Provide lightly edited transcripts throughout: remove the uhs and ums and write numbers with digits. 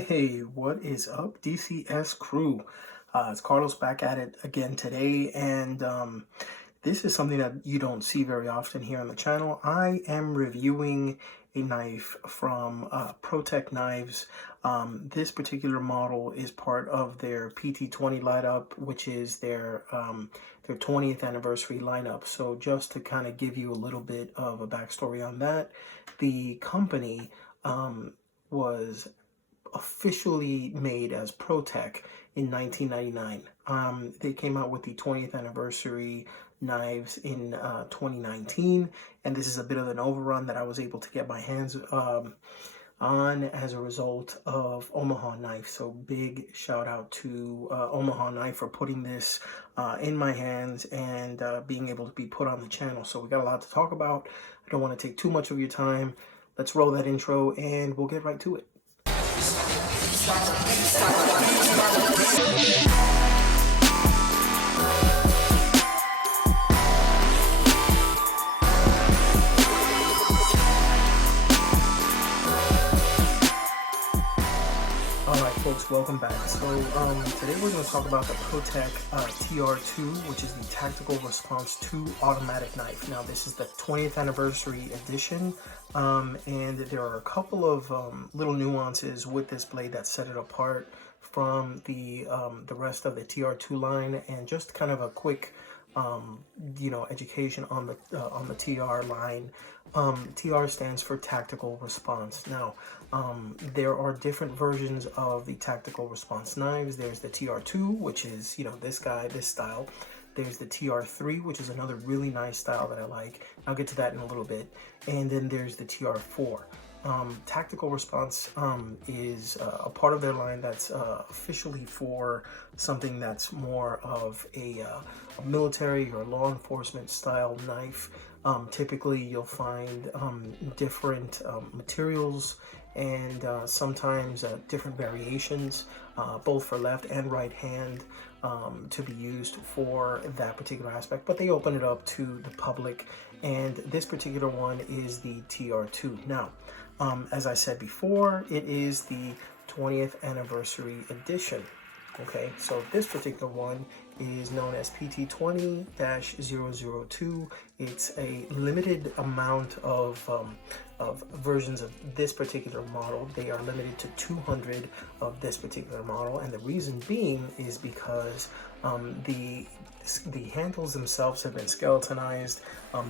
Hey, what is up, DCS Crew? It's Carlos back at it again today, and this is something that you don't see very often here on the channel. I am reviewing a knife from Protec Knives. This particular model is part of their PT20 lineup, which is their 20th anniversary lineup. So just to kind of give you a little bit of a backstory on that, the company was officially made as Protec in 1999. They came out with the 20th anniversary knives in 2019, and this is a bit of an overrun that I was able to get my hands on as a result of Omaha Knife. So big shout out to Omaha Knife for putting this in my hands and being able to be put on the channel. So we got a lot to talk about. I don't want to take too much of your time. Let's roll that intro and we'll get right to it. Alright folks, welcome back. So today we're going to talk about the Protech TR2, which is the Tactical Response 2 automatic knife. Now this is the 20th anniversary edition, and there are a couple of little nuances with this blade that set it apart from the rest of the TR2 line, and just kind of a quick education on the TR line. TR stands for Tactical Response. Now, there are different versions of the Tactical Response knives. There's the TR2, which is, this style. There's the TR3, which is another really nice style that I like. I'll get to that in a little bit. And then there's the TR4. Tactical Response is a part of their line that's officially for something that's more of a military or law enforcement style knife. Typically you'll find different materials and sometimes different variations, both for left and right hand, to be used for that particular aspect, but they open it up to the public, and this particular one is the TR2. Now, as I said before, it is the 20th anniversary edition. Okay, so this particular one is known as PT20-002. It's a limited amount of versions of this particular model. They are limited to 200 of this particular model, and the reason being is because the handles themselves have been skeletonized.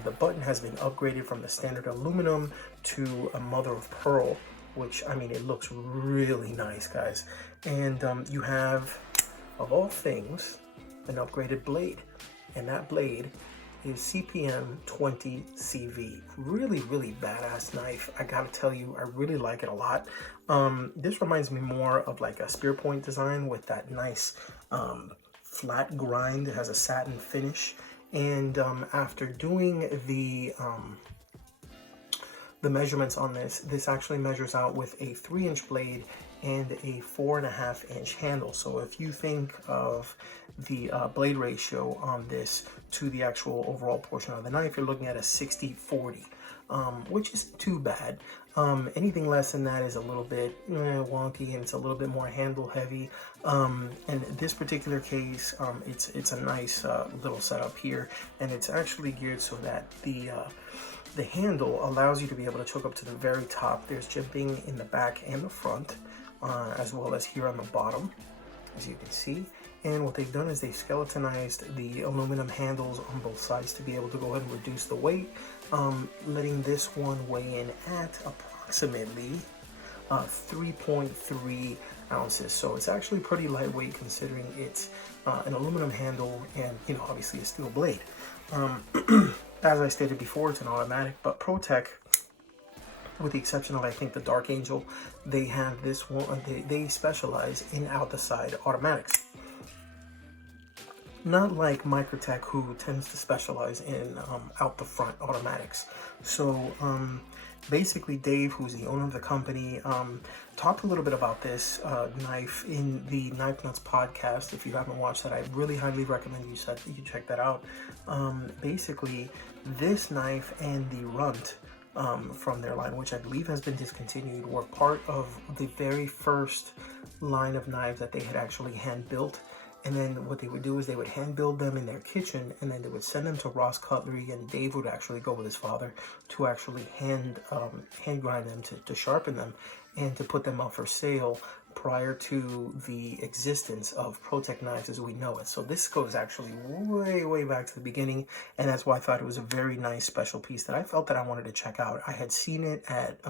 The button has been upgraded from the standard aluminum to a mother of pearl, which, I mean, it looks really nice, guys. And you have, of all things, an upgraded blade, and that blade is CPM 20 CV. Really badass knife. I gotta tell you, I really like it a lot. This reminds me more of like a spear point design with that nice flat grind. It has a satin finish, and after doing the measurements on this actually measures out with a 3-inch blade and a 4.5-inch handle. So if you think of the blade ratio on this to the actual overall portion of the knife, you're looking at a 60-40, which isn't too bad. Anything less than that is a little bit wonky, and it's a little bit more handle heavy. In this particular case, it's a nice little setup here, and it's actually geared so that the handle allows you to be able to choke up to the very top. There's jimping in the back and the front, as well as here on the bottom, as you can see. And what they've done is they skeletonized the aluminum handles on both sides to be able to go ahead and reduce the weight, letting this one weigh in at approximately 3.3 ounces. So it's actually pretty lightweight considering it's an aluminum handle and, obviously a steel blade. As I stated before, it's an automatic, but Protec, with the exception of, I think, the Dark Angel, they have this one, they specialize in out-the-side automatics. Not like Microtech, who tends to specialize in out-the-front automatics. So basically, Dave, who's the owner of the company, talked a little bit about this knife in the Knife Nuts podcast. If you haven't watched that, I really highly recommend you check that out. Basically, this knife and the Runt from their line, which I believe has been discontinued, were part of the very first line of knives that they had actually hand built. And then what they would do is they would hand build them in their kitchen, and then they would send them to Ross Cutlery, and Dave would actually go with his father to actually hand grind them to sharpen them and to put them up for sale prior to the existence of Protec knives as we know it. So this goes actually way back to the beginning, and that's why I thought it was a very nice special piece that I felt that I wanted to check out. I had seen it at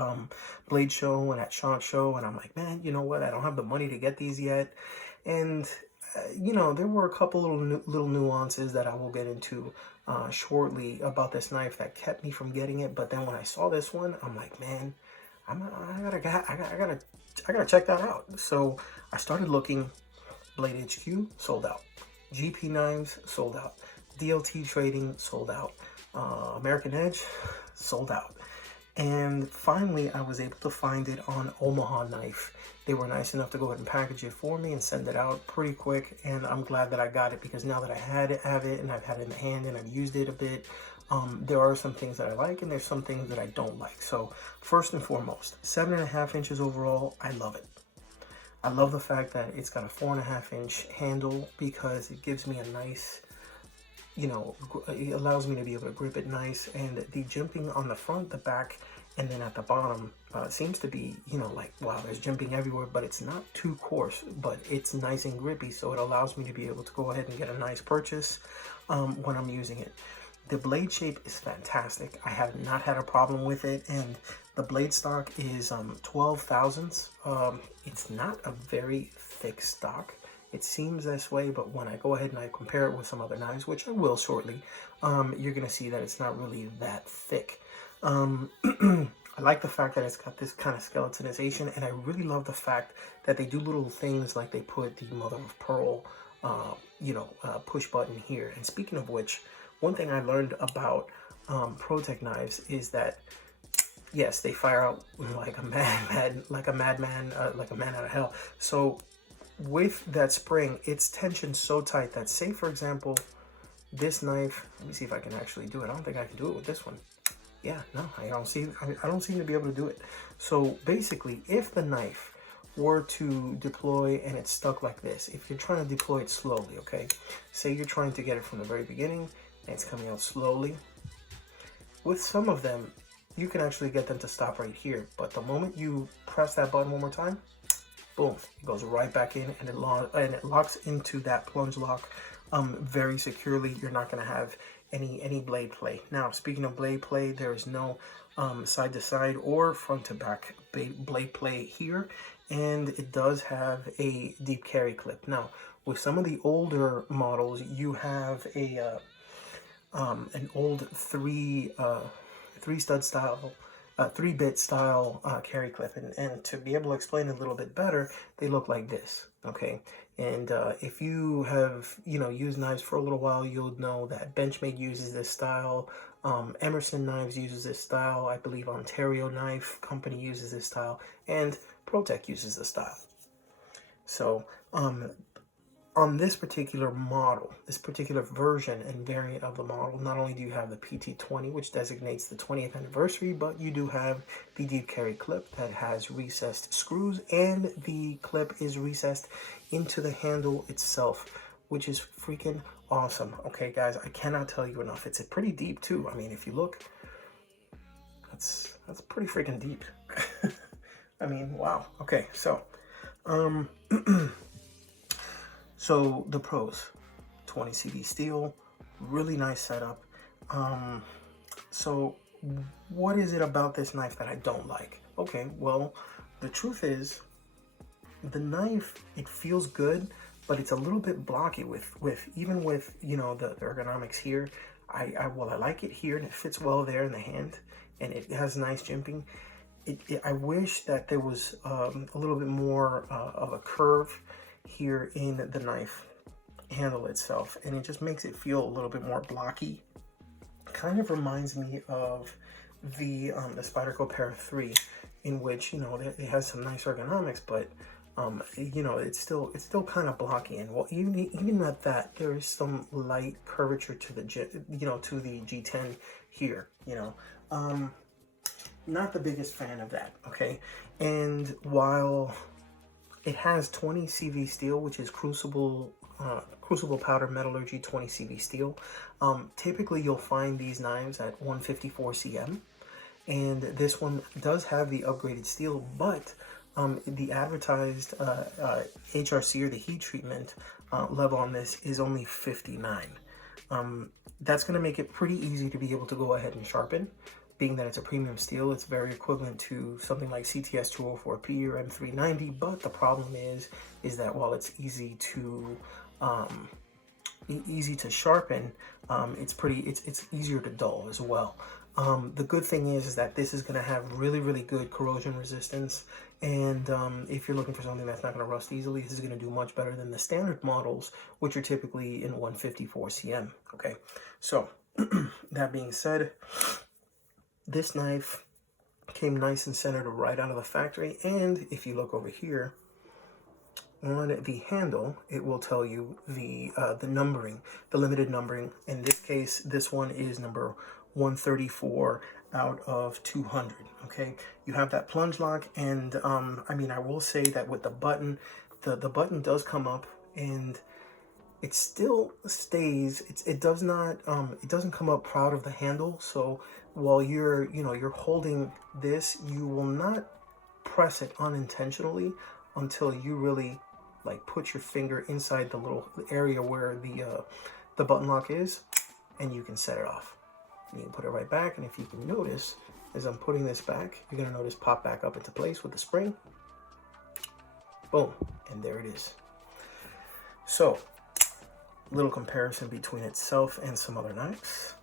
Blade Show and at Shot Show, and I'm like, man, you know what? I don't have the money to get these yet, and you know, there were a couple little nuances that I will get into shortly about this knife that kept me from getting it. But then when I saw this one, I'm like, man, I gotta check that out. So I started looking. Blade HQ sold out. GP Knives sold out. DLT Trading sold out. American Edge sold out. And finally, I was able to find it on Omaha Knife. They were nice enough to go ahead and package it for me and send it out pretty quick. And I'm glad that I got it, because now that I have it and I've had it in the hand and I've used it a bit, there are some things that I like and there's some things that I don't like. So first and foremost, 7.5 inches overall, I love it. I love the fact that it's got a 4.5 inch handle, because it gives me a nice, you know, it allows me to be able to grip it nice. And the jimping on the front, the back, and then at the bottom seems to be, you know, like, wow, there's jimping everywhere, but it's not too coarse, but it's nice and grippy, so it allows me to be able to go ahead and get a nice purchase when I'm using it. The blade shape is fantastic. I have not had a problem with it, and the blade stock is 12 thousandths. It's not a very thick stock. It seems this way, but when I go ahead and I compare it with some other knives, which I will shortly, you're going to see that it's not really that thick. I like the fact that it's got this kind of skeletonization, and I really love the fact that they do little things like they put the mother of pearl, push button here. And speaking of which, one thing I learned about Protec knives is that, yes, they fire out like a madman, like a man out of hell. So with that spring, it's tensioned so tight that, say for example, this knife, let me see if I can actually do it. I don't think I can do it with this one. Yeah, no, I don't seem to be able to do it. So basically, if the knife were to deploy and it's stuck like this, if you're trying to deploy it slowly, okay, say you're trying to get it from the very beginning and it's coming out slowly, with some of them, you can actually get them to stop right here. But the moment you press that button one more time, boom, it goes right back in, and it locks into that plunge lock very securely. You're not going to have any blade play. Now, speaking of blade play, there is no side to side or front to back blade play here, and it does have a deep carry clip. Now, with some of the older models, you have a an old three stud style, 3-bit style carry clip, and to be able to explain it a little bit better, they look like this. Okay, and if you have used knives for a little while, you'll know that Benchmade uses this style, Emerson Knives uses this style, I believe Ontario Knife Company uses this style, and Protec uses this style. So on this particular model, this particular version and variant of the model, not only do you have the PT20, which designates the 20th anniversary, but you do have the deep carry clip that has recessed screws, and the clip is recessed into the handle itself, which is freaking awesome. Okay, guys, I cannot tell you enough. It's pretty deep too. I mean, if you look, that's pretty freaking deep. I mean, wow. Okay, so so the pros, 20 CD steel, really nice setup. So what is it about this knife that I don't like? Okay, well, the truth is, the knife, it feels good, but it's a little bit blocky even with the ergonomics here. I like it here, and it fits well there in the hand, and it has nice jimping. I wish that there was a little bit more of a curve here in the knife handle itself, and it just makes it feel a little bit more blocky. Kind of reminds me of the Spyderco Para 3, in which it has some nice ergonomics, but it's still kind of blocky. And well, even at that, there is some light curvature to the to the G10 here. not the biggest fan of that, okay? And while it has 20 CV steel, which is crucible powder metallurgy 20 CV steel, typically you'll find these knives at 154 cm. And this one does have the upgraded steel, but the advertised HRC, or the heat treatment level on this, is only 59. That's going to make it pretty easy to be able to go ahead and sharpen. Being that it's a premium steel, it's very equivalent to something like CTS 204P or M390. But the problem is that while it's easy to sharpen, it's easier to dull as well. The good thing is that this is going to have really good corrosion resistance, and if you're looking for something that's not going to rust easily, this is going to do much better than the standard models, which are typically in 154 cm. Okay, so that being said, this knife came nice and centered right out of the factory, and if you look over here on the handle, it will tell you the numbering, the limited numbering. In this case, this one is number 134 out of 200. Okay, you have that plunge lock, and I mean, I will say that with the button, the button does come up, and it still stays. It doesn't come up proud of the handle. So while you're holding this, you will not press it unintentionally until you really like put your finger inside the little area where the button lock is, and you can set it off. And you can put it right back, and if you can notice, as I'm putting this back, you're gonna notice pop back up into place with the spring. Boom, and there it is. So, little comparison between itself and some other knives.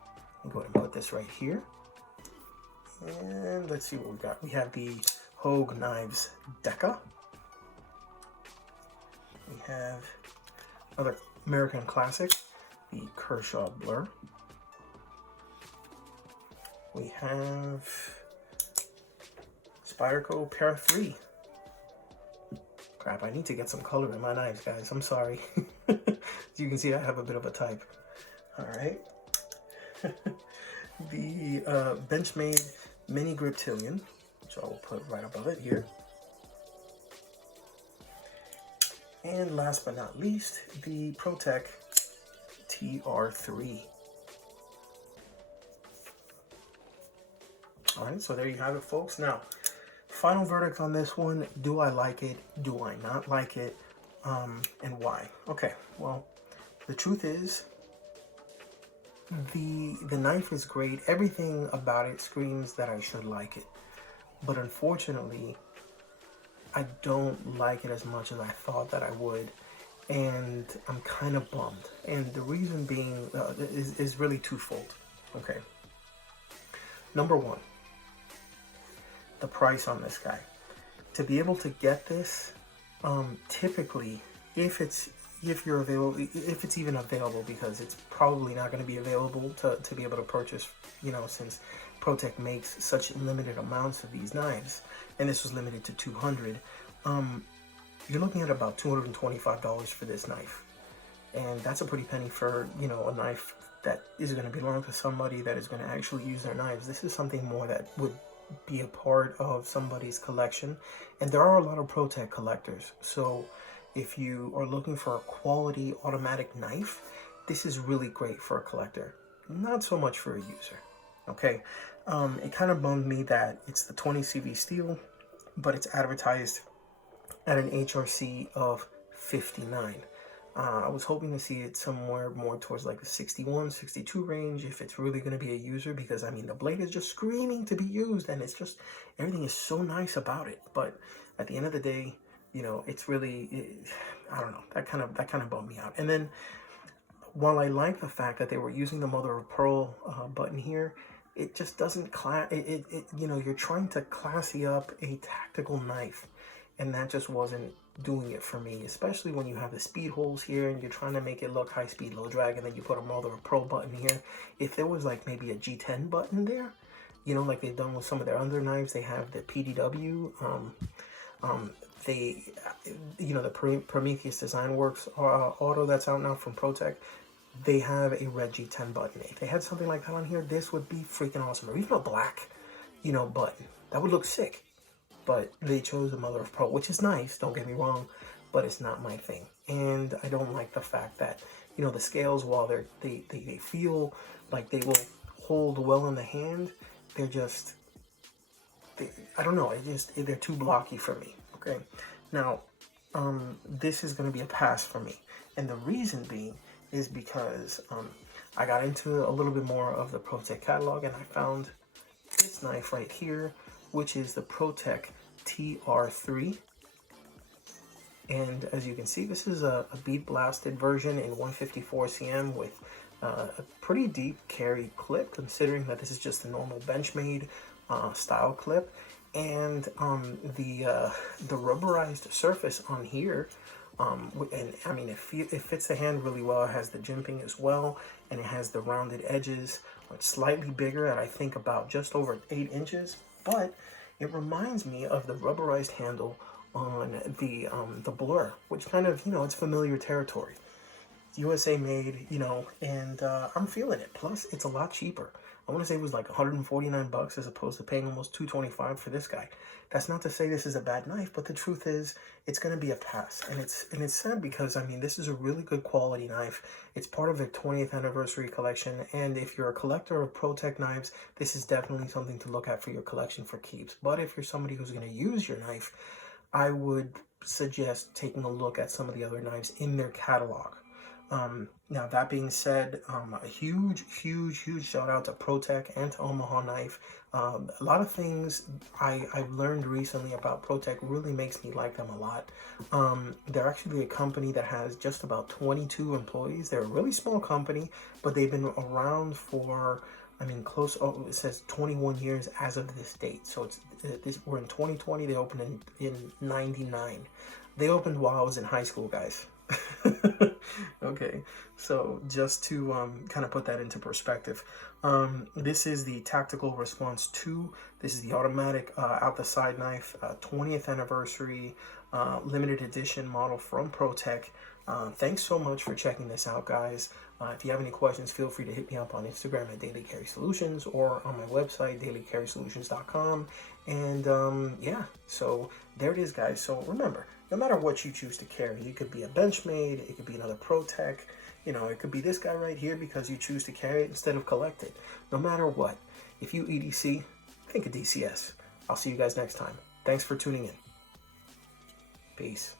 I'll go ahead and put this right here. And let's see what we got. We have the Hogue Knives Deca. We have another American classic, the Kershaw Blur. We have Spyderco Pair 3. Crap, I need to get some color in my knives, guys. I'm sorry. As you can see, I have a bit of a type. All right. The Benchmade Mini Griptilian, which I will put right above it here. And last but not least, the Protec TR3. All right, so there you have it, folks. Now, final verdict on this one: do I like it? Do I not like it? And why? Okay, well, the truth is, the knife is great. Everything about it screams that I should like it, but unfortunately, I don't like it as much as I thought that I would, and I'm kind of bummed. And the reason being is really twofold. Okay, number one, the price on this guy. To be able to get this, typically, if it's even available, because it's probably not going to be available to be able to purchase, since Protec makes such limited amounts of these knives, and this was limited to 200. You're looking at about $225 for this knife, and that's a pretty penny for a knife that is going to belong to somebody that is going to actually use their knives. This is something more that would be a part of somebody's collection, and there are a lot of Protec collectors. So if you are looking for a quality automatic knife, this is really great for a collector, not so much for a user. Okay, it kind of bummed me that it's the 20 CV steel, but it's advertised at an HRC of 59. I was hoping to see it somewhere more towards like the 61, 62 range if it's really going to be a user, because I mean the blade is just screaming to be used, and it's just, everything is so nice about it. But at the end of the day, it's really, I don't know, that kind of bummed me out. And then while I like the fact that they were using the mother of pearl button here, it just doesn't you're trying to classy up a tactical knife, and that just wasn't doing it for me, especially when you have the speed holes here and you're trying to make it look high speed, low drag, and then you put a mother of pearl button here. If there was like maybe a G10 button there, like they've done with some of their other knives, they have the PDW, the Prometheus Design Works auto that's out now from Protec, they have a red G10 button. If they had something like that on here, this would be freaking awesome. Or even a black, you know, button. That would look sick. But they chose the Mother of Pearl, which is nice, don't get me wrong, but it's not my thing. And I don't like the fact that, you know, the scales, while they feel like they will hold well in the hand, they're just, I don't know, they're too blocky for me. Okay, now this is going to be a pass for me, and the reason being is because I got into a little bit more of the Protec catalog, and I found this knife right here, which is the Protec TR3. And as you can see, this is a bead blasted version in 154 cm with a pretty deep carry clip, considering that this is just a normal Benchmade style clip. And the rubberized surface on here, and I mean, it fits the hand really well. It has the jimping as well, and it has the rounded edges. It's slightly bigger at, I think, about just over 8 inches, but it reminds me of the rubberized handle on the Blur, which kind of, you know, it's familiar territory. USA made, you know, and I'm feeling it. Plus, it's a lot cheaper. I want to say it was like 149 bucks as opposed to paying almost 225 for this guy. That's not to say this is a bad knife, but the truth is, it's going to be a pass. And it's sad because, I mean, this is a really good quality knife. It's part of their 20th anniversary collection, and if you're a collector of Protec knives, this is definitely something to look at for your collection for keeps. But if you're somebody who's going to use your knife, I would suggest taking a look at some of the other knives in their catalog. Now, that being said, a huge shout out to Protec and to Omaha Knife. A lot of things I've learned recently about Protec really makes me like them a lot. They're actually a company that has just about 22 employees. They're a really small company, but they've been around for, I mean, it says 21 years as of this date. So we're in 2020. They opened in 99. They opened while I was in high school, guys. Okay, so just to kind of put that into perspective, this is the Tactical Response 2. This is the automatic out the side knife, 20th anniversary limited edition model from Protec. Thanks so much for checking this out, guys. If you have any questions, feel free to hit me up on Instagram at Daily Carry Solutions or on my website, dailycarrysolutions.com. And yeah, so there it is, guys. So remember, no matter what you choose to carry, it could be a Benchmade, it could be another Protec, you know, it could be this guy right here because you choose to carry it instead of collect it. No matter what, if you EDC, think of DCS. I'll see you guys next time. Thanks for tuning in. Peace.